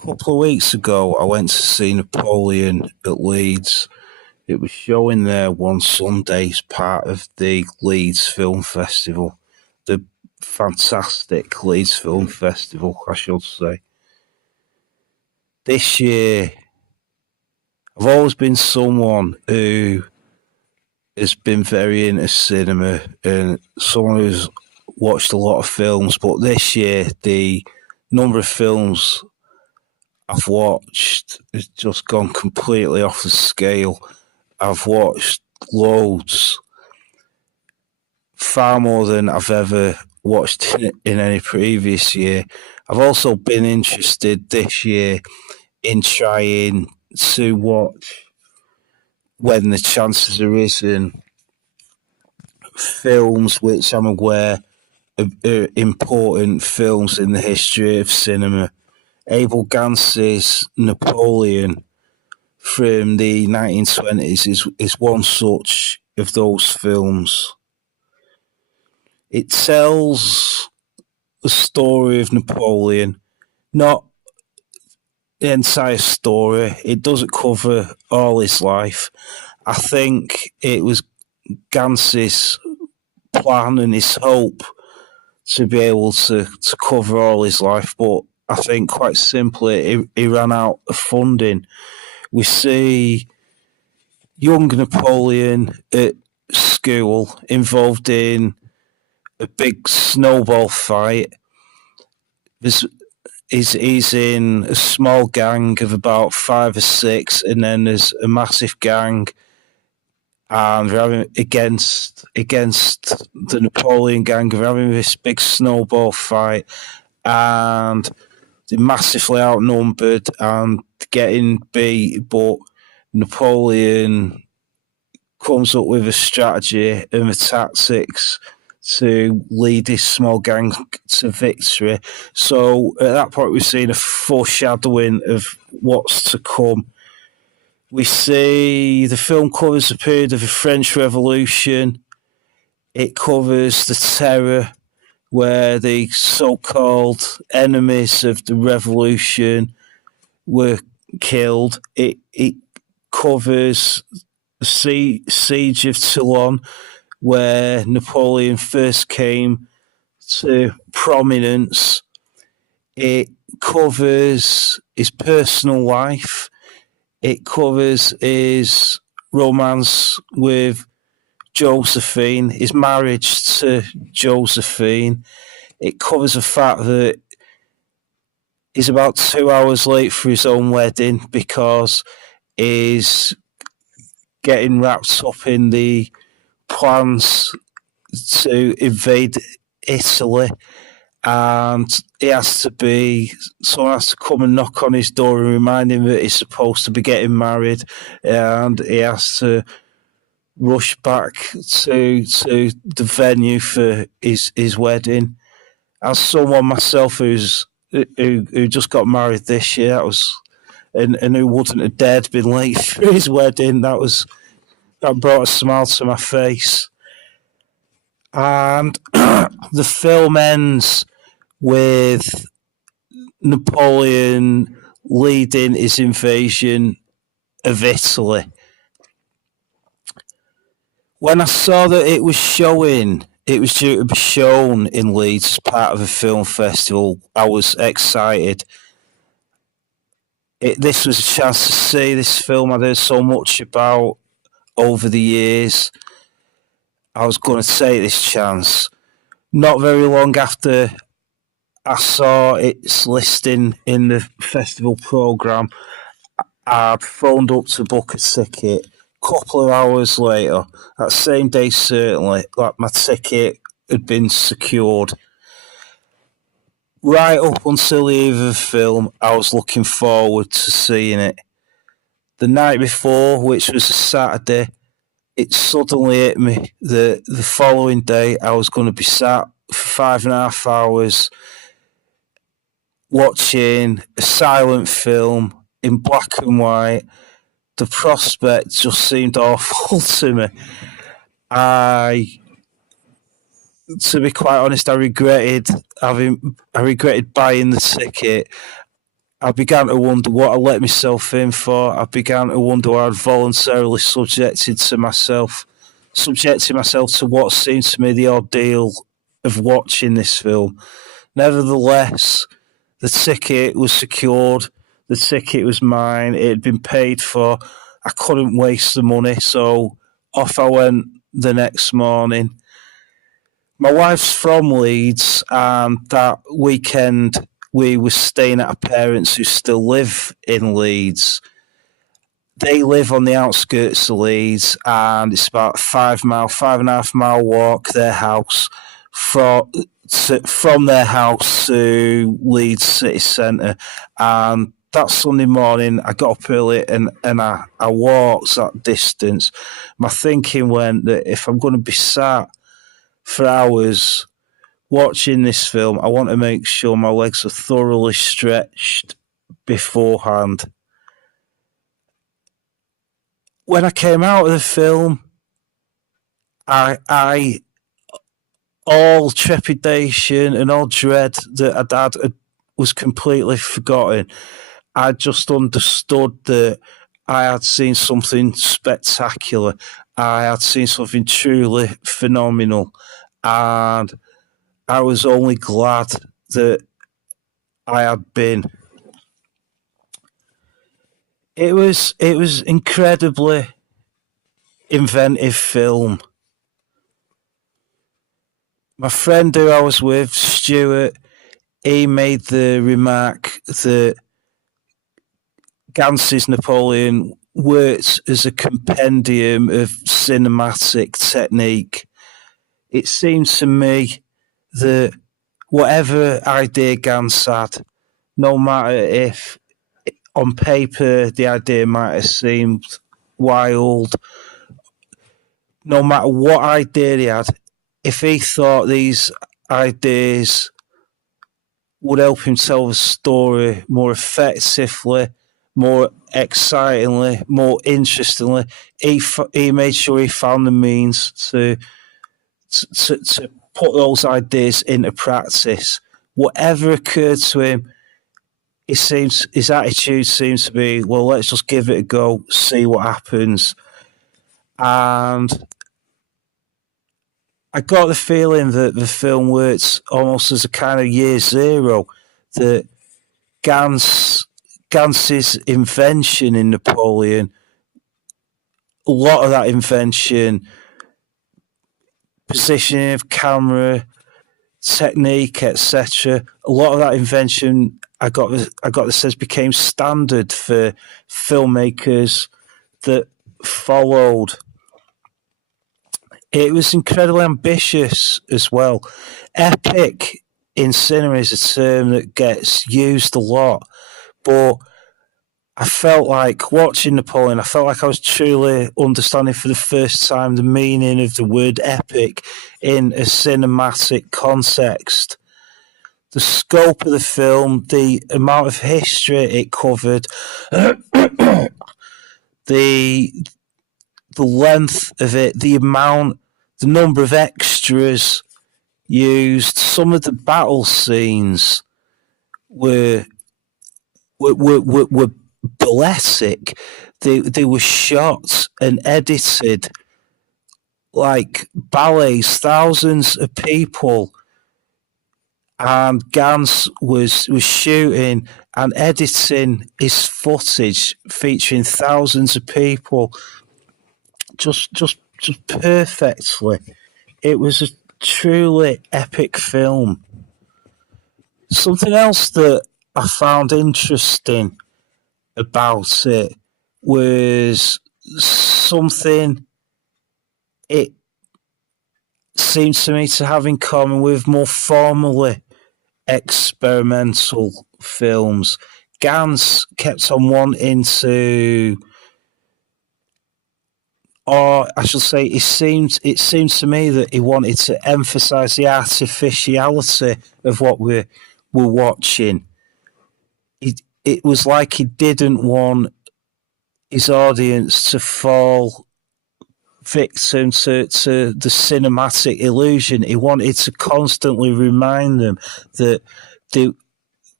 couple of weeks ago, I went to see Napoleon at Leeds. It was showing there one Sunday as part of the Leeds Film Festival. The fantastic Leeds Film Festival, I should say. This year, I've always been someone who has been very into cinema and someone who's watched a lot of films, but this year, the number of films I've watched has just gone completely off the scale. I've watched loads, far more than I've ever watched in any previous year. I've also been interested this year in trying to watch, when the chances are arisen, films which I'm aware are important films in the history of cinema. Abel Gance's Napoleon from the 1920s is one such of those films. It tells the story of Napoleon, not the entire story. It doesn't cover all his life. I think it was Gance's plan and his hope to be able to cover all his life, but I think quite simply he ran out of funding. We see young Napoleon at school involved in a big snowball fight. He's in a small gang of about 5 or 6, and then there's a massive gang, and they're having against the Napoleon gang. They're having this big snowball fight, and they're massively outnumbered and getting beat, but Napoleon comes up with a strategy and the tactics to lead his small gang to victory. So at that point, we've seen a foreshadowing of what's to come. We see the film covers the period of the French Revolution. It covers the terror where the so-called enemies of the revolution were killed. It covers the siege of Toulon, where Napoleon first came to prominence. It covers his personal life. It covers his romance with Josephine, his marriage to Josephine. It covers the fact that he's about 2 hours late for his own wedding because he's getting wrapped up in the plans to invade Italy, and someone has to come and knock on his door and remind him that he's supposed to be getting married, and he has to rush back to the venue for his wedding. As someone myself who just got married this year, and who wouldn't have dared been late for his wedding, that brought a smile to my face. And the film ends with Napoleon leading his invasion of Italy. When I saw that it was due to be shown in Leeds as part of a film festival, I was excited. This was a chance to see this film I'd heard so much about over the years. I was going to take this chance. Not very long after I saw its listing in the festival programme, I phoned up to book a ticket. Couple of hours later, that same day certainly, my ticket had been secured. Right up until the eve of the film, I was looking forward to seeing it. The night before, which was a Saturday, it suddenly hit me that the following day I was going to be sat for 5.5 hours watching a silent film in black and white. The prospect just seemed awful to me. To be quite honest, I regretted buying the ticket. I began to wonder what I let myself in for. I began to wonder why I'd voluntarily subjecting myself to what seemed to me the ordeal of watching this film. Nevertheless, the ticket was secured. The ticket was mine. It had been paid for. I couldn't waste the money, so off I went the next morning. My wife's from Leeds, and that weekend we were staying at her parents who still live in Leeds. They live on the outskirts of Leeds, and it's about 5.5 mile walk their house from their house to Leeds city centre. And that Sunday morning, I got up early and I walked that distance. My thinking went that if I'm going to be sat for hours watching this film, I want to make sure my legs are thoroughly stretched beforehand. When I came out of the film, I all trepidation and all dread that I'd had was completely forgotten. I just understood that I had seen something spectacular. I had seen something truly phenomenal, and I was only glad that I had been. It was incredibly inventive film. My friend who I was with, Stuart, he made the remark that Gance's Napoleon worked as a compendium of cinematic technique. It seems to me that whatever idea Gance had, no matter if on paper the idea might have seemed wild, no matter what idea he had, if he thought these ideas would help him tell the story more effectively, more excitingly, more interestingly, he made sure he found the means to put those ideas into practice. Whatever occurred to him, his attitude seems to be, well, let's just give it a go, see what happens. And I got the feeling that the film worked almost as a kind of year zero, that Gance's invention in Napoleon, a lot of that invention, positioning of camera, technique, etc., a lot of that invention, I got the sense, became standard for filmmakers that followed. It was incredibly ambitious as well. Epic in cinema is a term that gets used a lot, but I felt like watching Napoleon, I felt like I was truly understanding for the first time the meaning of the word epic in a cinematic context. The scope of the film, the amount of history it covered, the length of it, the number of extras used, some of the battle scenes were balletic. They were shot and edited like ballets, thousands of people, and Gance was shooting and editing his footage featuring thousands of people just perfectly. It was a truly epic film. Something else that I found interesting about it was something it seemed to me to have in common with more formally experimental films. Gance kept on wanting to, or I should say, it seemed to me that he wanted to emphasise the artificiality of what we were watching. It was like he didn't want his audience to fall victim to the cinematic illusion. He wanted to constantly remind them that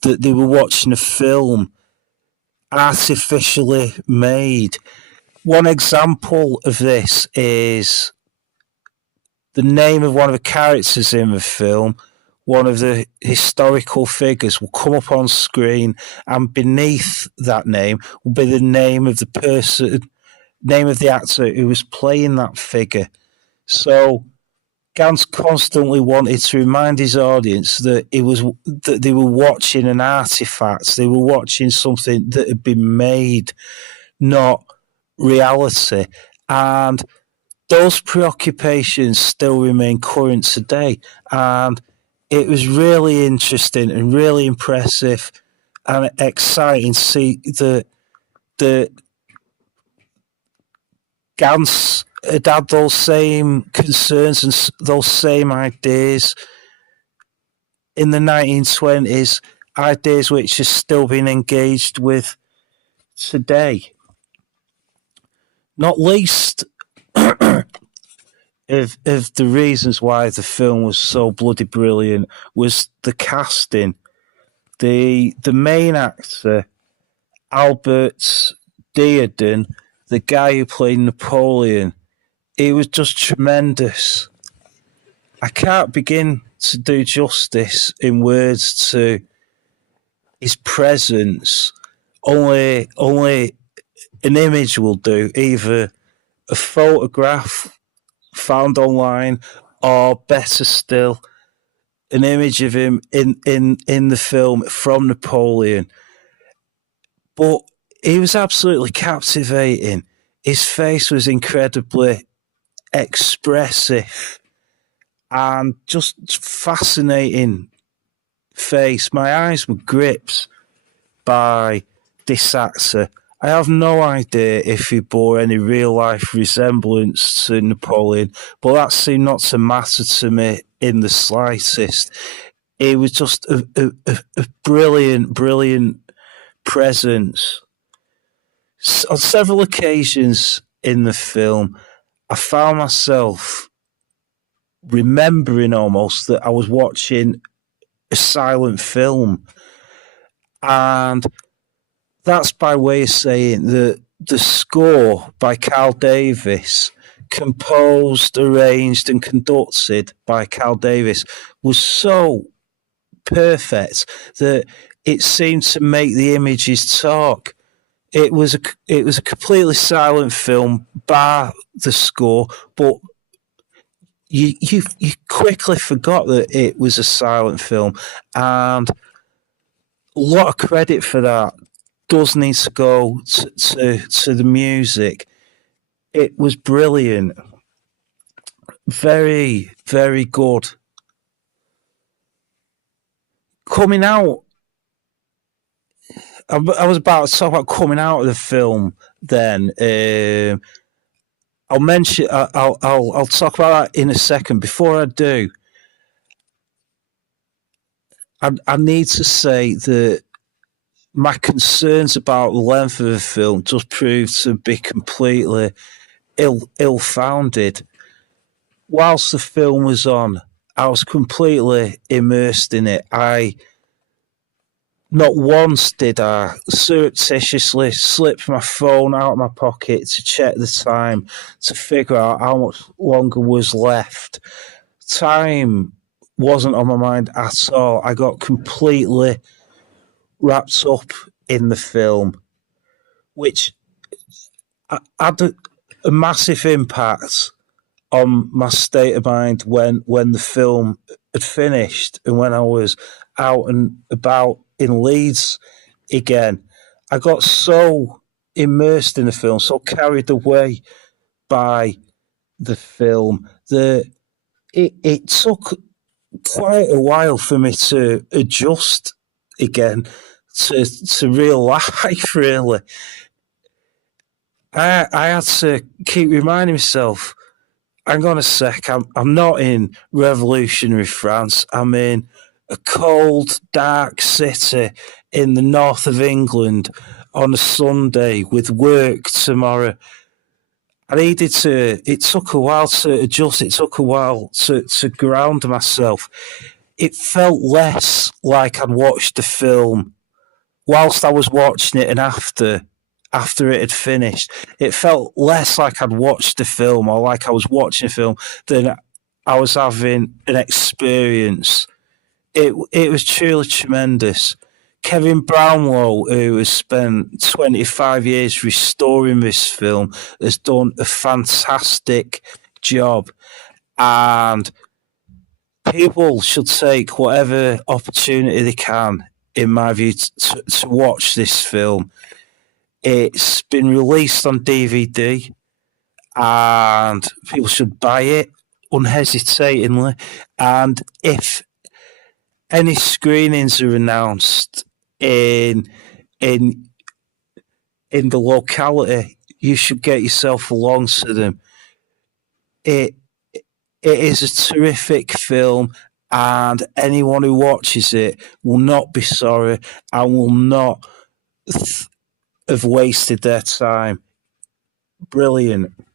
that they were watching a film artificially made. One example of this is the name of one of the characters in the film. One of the historical figures will come up on screen, and beneath that name will be the name of the person, name of the actor who was playing that figure. So Gance constantly wanted to remind his audience that they were watching an artifact. They were watching something that had been made, not reality. And those preoccupations still remain current today. And it was really interesting and really impressive and exciting to see the Gance had those same concerns and those same ideas in the 1920s, ideas which are still being engaged with today. Not least of the reasons why the film was so bloody brilliant was the casting. The main actor, Albert Dieudonné, the guy who played Napoleon, he was just tremendous. I can't begin to do justice in words to his presence. Only an image will do, either a photograph found online, or better still, an image of him in the film from Napoleon. But he was absolutely captivating. His face was incredibly expressive and just fascinating face. My eyes were gripped by this actor. I have no idea if he bore any real life resemblance to Napoleon, but that seemed not to matter to me in the slightest. He was just a brilliant presence. On several occasions in the film, I found myself remembering almost that I was watching a silent film. And that's by way of saying that the score by Carl Davis, composed, arranged, and conducted by Carl Davis, was so perfect that it seemed to make the images talk. It was a completely silent film, bar the score, but you quickly forgot that it was a silent film, and a lot of credit for that does need to go to the music. It was brilliant, very, very good. Coming out, I was about to talk about coming out of the film. Then I'll mention. I'll talk about that in a second. Before I do, I need to say that my concerns about the length of the film just proved to be completely ill-founded. Whilst the film was on, I was completely immersed in it. Not once did I surreptitiously slip my phone out of my pocket to check the time, to figure out how much longer was left. Time wasn't on my mind at all. I got completely wrapped up in the film, which had a massive impact on my state of mind when the film had finished and when I was out and about in Leeds again. I got so immersed in the film, so carried away by the film, that it took quite a while for me to adjust again to real life, really. I had to keep reminding myself, hang on a sec, I'm not in revolutionary France. I'm in a cold, dark city in the north of England on a Sunday with work tomorrow. It took a while to adjust. It took a while to ground myself. it felt less like I'd watched the film whilst I was watching it and after it had finished. It felt less like I'd watched the film or like I was watching a film than I was having an experience. It was truly tremendous. Kevin Brownlow, who has spent 25 years restoring this film, has done a fantastic job. And people should take whatever opportunity they can, in my view, to watch this film. It's been released on DVD, and people should buy it unhesitatingly. And if any screenings are announced in in the locality, you should get yourself along to them. It it is a terrific film, and anyone who watches it will not be sorry and will not have wasted their time. Brilliant.